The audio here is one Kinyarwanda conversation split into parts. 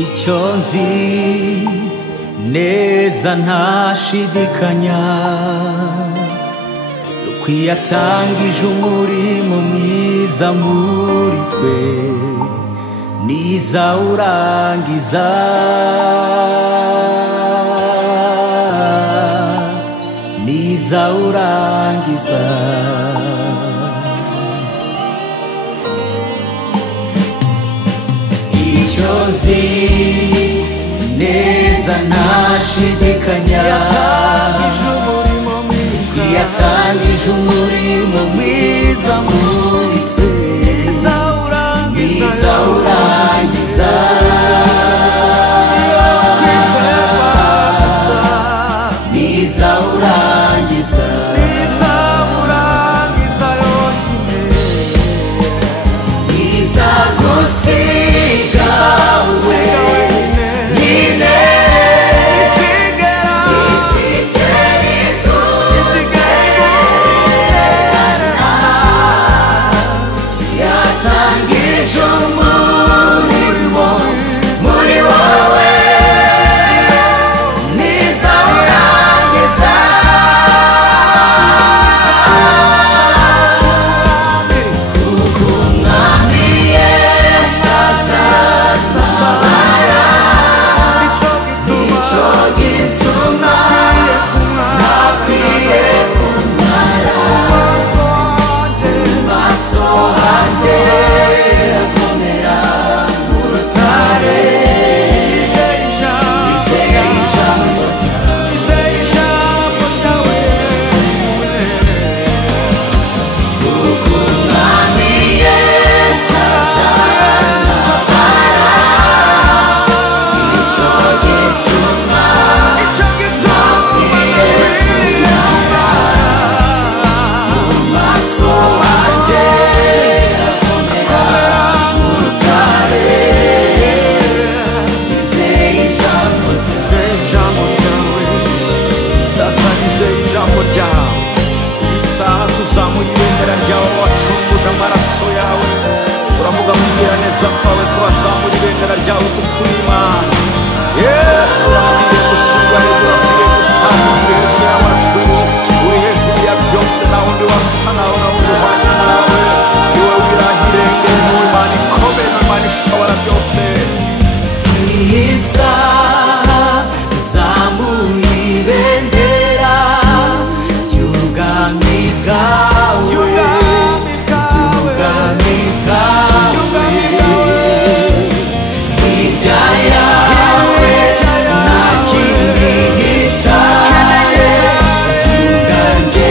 icyo nzi neza ntashidikanya nuko iyo atangije umurimo mwiza muri twe nizawurangiza icyo nzi neza ntashidikanya yatangije umurimo mwiza muri twe nizawurangiza nizagusiga amaraso yawe turavuga kugira neza kwawe turazamura ibendera ryawe kuko Imana Yesu akwiriye gushingwa hejuru akwiriye gutanga kugira amajuru uri hejuru ya byose nta wundi wasa nawe nta wundi uhwanye nawe niwe wirahirengeye niwe Imana ikomeye n'Imana ishobora byose isa zamuye ibendera ry'ubwami bwawe hirya yawe nta kindi gitare cy'ubwanjye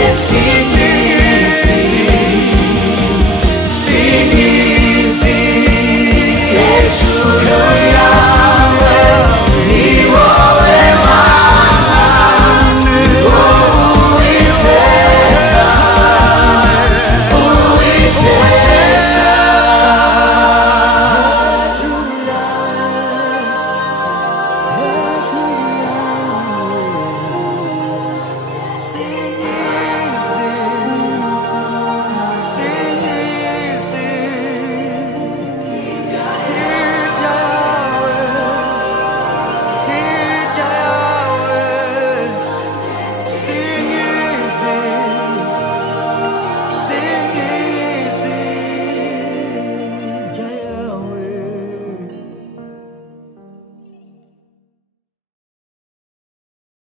sinizi hejuru yawe ni wowe Mana ni wowe See